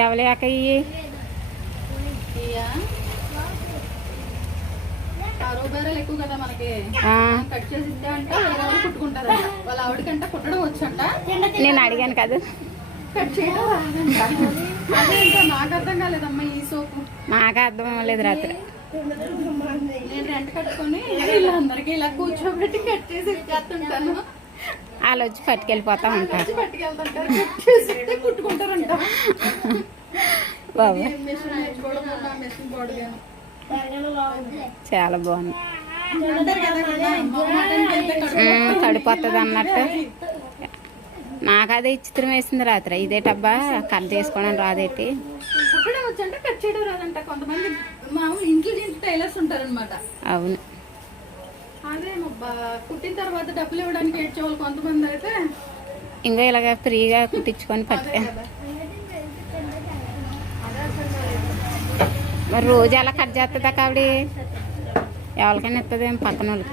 ఎవరి అక్కయ్యి కారోబారాలు ఎక్కువ కదా మనకి. కట్ చేసి ఇస్తే అంటే కుట్టుకుంటారు. వాళ్ళ ఆవిడకంట కుట్టడం వచ్చంట. నేను అడిగాను కదా, కట్ చేయడం రాదంట. అదేంటో నాకు అర్థం కాలేదమ్మా ఈ సోపు. నాకు అర్థం అవ్వలేదు రాత్రి. నేను రెంట్ కట్టుకొని వీళ్ళందరికీ ఇలా కూర్చోబెట్టి కట్ చేసి ఇచ్చేస్తుంటాను. వాళ్ళు వచ్చి పట్టుకెళ్ళిపోతా ఉంటారు. పట్టుకెళ్తుంటారు, కట్ చేసి కుట్టుకుంటారంట. బాబు మిషన్ నేర్చుకోవడం వల్ల మిషన్ బాడుగాను చాలా బాగుంది. కదా కడిపోతుంది అన్నట్టు. నాకు అదే చిత్రం వేసింది రాత్రి. ఇదేటబ్బా కట్ చేసుకోవడం రాదేటి. కుట్టడం వచ్చంటే కట్ చేయడం రాదంట. కొంతమంది మామూలు ఇంట్లో టైలర్స్ ఉంటారనమాట. అవును, అదేమబ్బా కుట్టిన తర్వాత డబ్బులు ఇవ్వడానికి ఏడ్చేవాళ్ళు కొంతమంది అయితే ఇంకా ఇలాగ ఫ్రీగా కుట్టించుకొని పట్టుకే. మరి రోజు ఎలా కట్ చేస్తుందా కావిడ? ఎవరికైనా ఇస్తుంది పక్కన వాళ్ళకి.